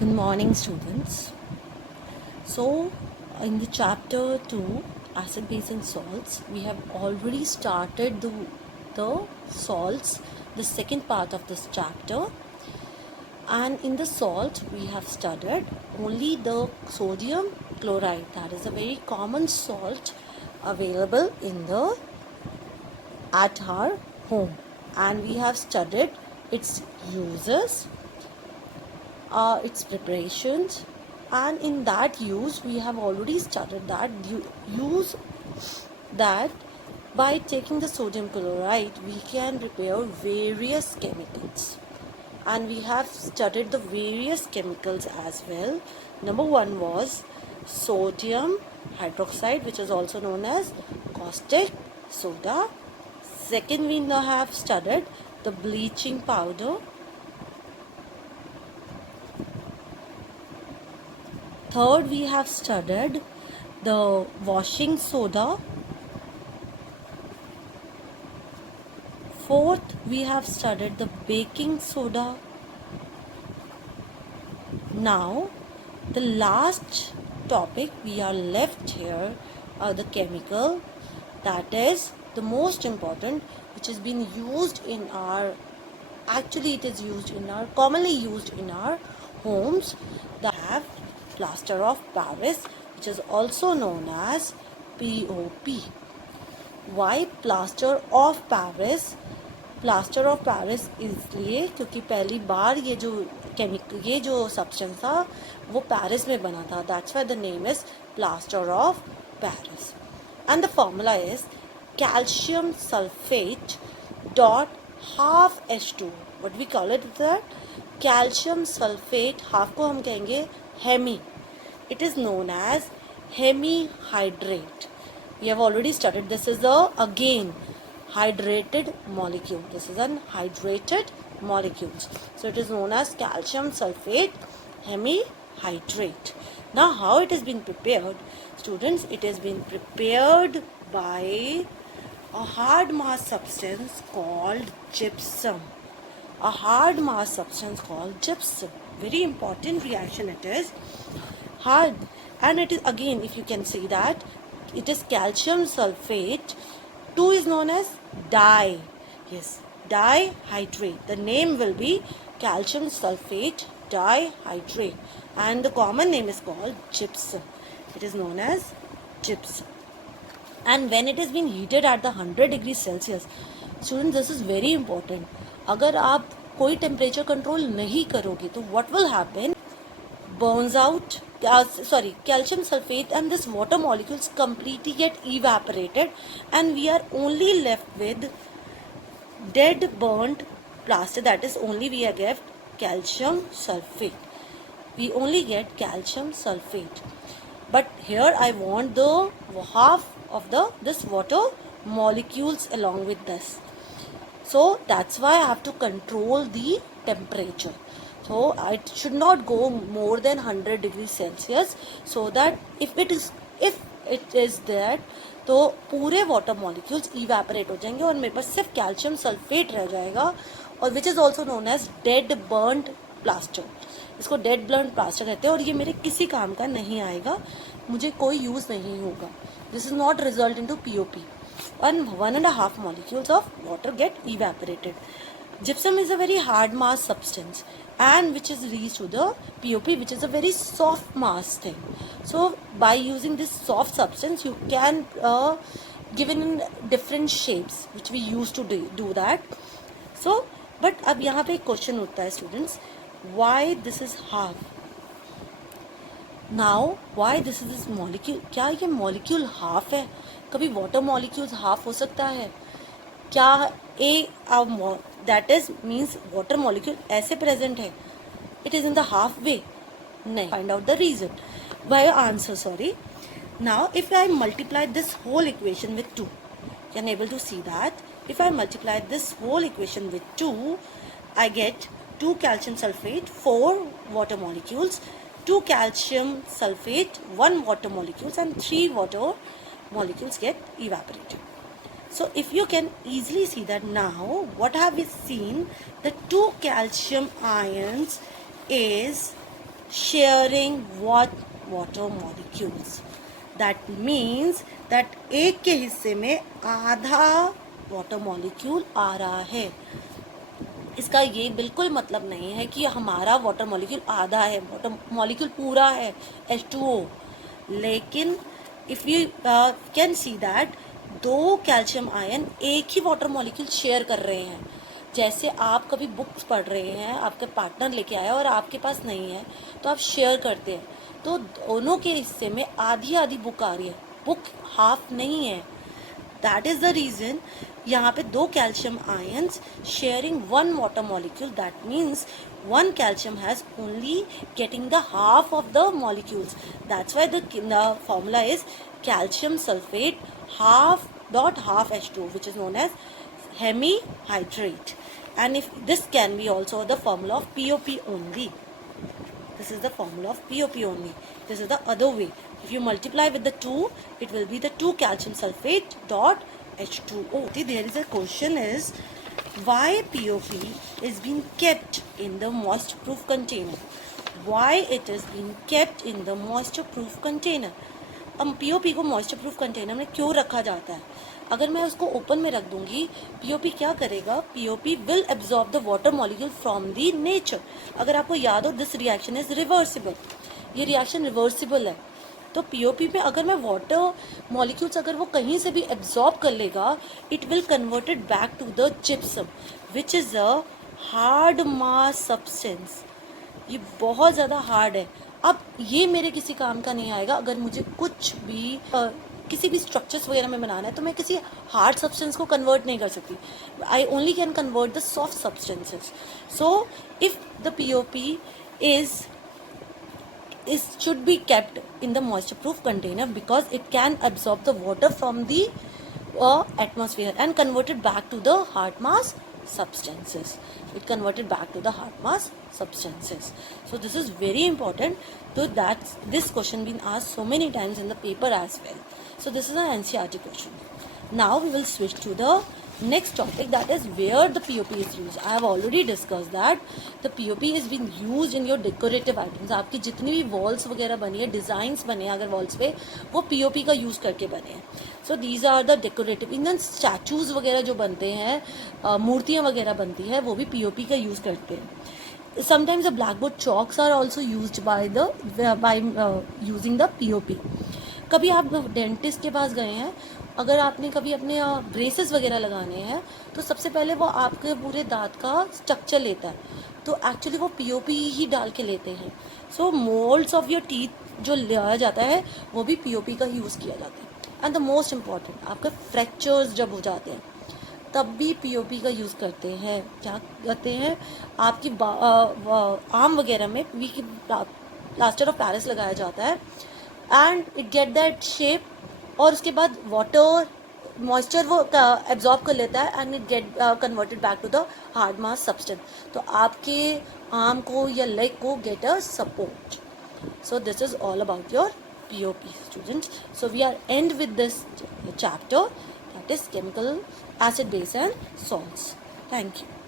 Good morning, students. So, in the chapter 2, acid, base, and salts, we have already started the salts, the second part of this chapter. And in the salt, we have studied only the sodium chloride. That is a very common salt available at our home. And we have studied its uses, its preparations, and in that use we have already studied that use that by taking the sodium chloride we can prepare various chemicals, and we have studied the various chemicals as well. Number one was sodium hydroxide, which is also known as caustic soda. Second, we now have studied the bleaching powder. Third, we have studied the washing soda. Fourth, we have studied the baking soda. Now, the last topic we are left here are the chemical that is the most important, which has been used in our, actually it is used in our, commonly used in our homes, that have plaster of Paris, which is also known as POP. Why plaster of Paris? Plaster of Paris इसलिए क्योंकि पहली बार ये जो substance था वो Paris में बना था. That's why the name is plaster of Paris. And the formula is calcium sulphate dot half H2. What we call it that calcium sulphate. Half को हम कहेंगे hemi. It is known as hemihydrate. We have already studied this is again hydrated molecule. This is an hydrated molecules. So it is known as calcium sulfate hemihydrate. Now how it has been prepared? Students, it has been prepared by a hard mass substance called gypsum. A hard mass substance called gypsum. Very important reaction it is. Hard. And it is again, if you can see that, it is calcium sulfate. 2 is known as di. Yes, dihydrate. The name will be calcium sulfate dihydrate. And the common name is called gypsum. It is known as gypsum. And when it is being heated at the 100 degrees Celsius, students, this is very important. अगर आप कोई temperature control नहीं करोगे तो what will happen? Burns out, calcium sulfate and this water molecules completely get evaporated, and we are only left with dead burnt plaster. That is only we get calcium sulfate. We only get calcium sulfate. But here I want the half of this water molecules along with this. So that's why I have to control the temperature. So it should not go more than 100 degrees Celsius, so that if it is that तो पूरे water molecules evaporate हो जाएंगे और मेरे पास सिर्फ calcium sulphate रह जाएगा, और which is also known as dead burned plaster. इसको डेड बर्न्ड प्लास्टर कहते हैं और ये मेरे किसी काम का नहीं आएगा, मुझे कोई यूज़ नहीं होगा. This is not result into POP. 1.5 molecules of water get evaporated. Gypsum is a very hard mass substance, and which is reached to the POP, which is a very soft mass thing. So by using this soft substance you can give it in different shapes, which we used to do that. So but अब यहाँ पे एक question उठता है students, why this is half? Now why this is this molecule? क्या ये molecule half है? कभी water molecules half हो सकता है क्या? that is means water molecule ऐसे present है, it is in the half way. नहीं. Find out the reason. By your answer, sorry. Now if I multiply this whole equation with 2, you are able to see that if I multiply this whole equation with 2, I get 2 calcium sulfate, 4 water molecules, 2 calcium sulfate, 1 water molecules, and 3 water molecules get evaporated. So if you can easily see that, now what have we seen? The 2 calcium ions is sharing what water molecules. That means that एक के हिस्से में आधा water molecule आ रहा है. इसका ये बिल्कुल मतलब नहीं है कि हमारा वाटर मॉलिक्यूल आधा है, वाटर मॉलिक्यूल पूरा है H2O. लेकिन if you can see that दो कैल्शियम आयन एक ही वाटर मॉलिक्यूल शेयर कर रहे हैं. जैसे आप कभी बुक्स पढ़ रहे हैं, आपके पार्टनर लेके आया और आपके पास नहीं है, तो आप शेयर करते हैं, तो दोनों के हिस्से में आधी आधी बुक आ रही है, बुक हाफ नहीं है. दैट इज द रीजन यहाँ पे दो calcium ions sharing one water molecule. That means one calcium has only getting the half of the molecules. That's why the formula is calcium sulfate half dot half H2O, which is known as hemihydrate. And if this can be also the formula of POP only. This is the formula of POP only. This is the other way. If you multiply with the 2, it will be the 2 calcium sulfate dot H2O. There is a question is, why POP is being kept in the moisture proof container? Why it is being kept in the moisture proof container? अब POP को moisture proof container में क्यों रखा जाता है? अगर मैं उसको ओपन में रख दूंगी, POP क्या करेगा? POP will absorb the water molecule from the nature. अगर आपको याद हो, this reaction is reversible. ये reaction reversible है. तो पीओपी में अगर मैं वाटर मॉलिक्यूल्स अगर वो कहीं से भी एब्जॉर्ब कर लेगा, it will converted back to the gypsum which is a hard mass substance. ये बहुत ज़्यादा हार्ड है. अब ये मेरे किसी काम का नहीं आएगा. अगर मुझे कुछ भी किसी भी स्ट्रक्चर्स वगैरह में बनाना है, तो मैं किसी हार्ड सब्सटेंस को कन्वर्ट नहीं कर सकती. I only can convert the soft substances. So if the POP should be kept in the moisture proof container because it can absorb the water from the atmosphere and convert it back to the hard mass substances. It converted back to the hard mass substances. So this is very important. So that's this question been asked so many times in the paper as well. So this is an NCERT question. Now we will switch to the next topic, that is where the POP is used. I have already discussed that the POP is being used in your decorative items. आपकी जितनी भी walls वगैरह बनी है, designs बने हैं अगर walls पे, वो POP का use करके बने हैं. So these are the decorative. Even statues वगैरह जो बनते हैं, मूर्तियाँ वगैरह बनती है, वो भी POP का use करते हैं. Sometimes the blackboard chalks are also used by using the POP. कभी आप डेंटिस्ट के पास गए हैं, अगर आपने कभी अपने ब्रेसेस वगैरह लगाने हैं, तो सबसे पहले वो आपके पूरे दांत का स्ट्रक्चर लेता है, तो एक्चुअली वो पीओपी ही डाल के लेते हैं. सो मोल्ड्स ऑफ योर टीथ जो लिया जाता है, वो भी पीओपी का यूज़ किया जाता है. एंड द मोस्ट इम्पॉर्टेंट, आपके फ्रैक्चर्स जब हो जाते हैं, तब भी पीओपी का यूज़ करते हैं. क्या करते हैं, आपकी आम वगैरह में प्लास्टर ऑफ पेरिस लगाया जाता है, and it get that shape, और उसके बाद वाटर मॉइस्चर वो एब्जॉर्ब कर लेता है and it get converted back to the hard mass substance. तो आपके आर्म को या लेग को get a support. So this is all about your POP, students. So we are end with this chapter, that is chemical acid, base and salts. Thank you.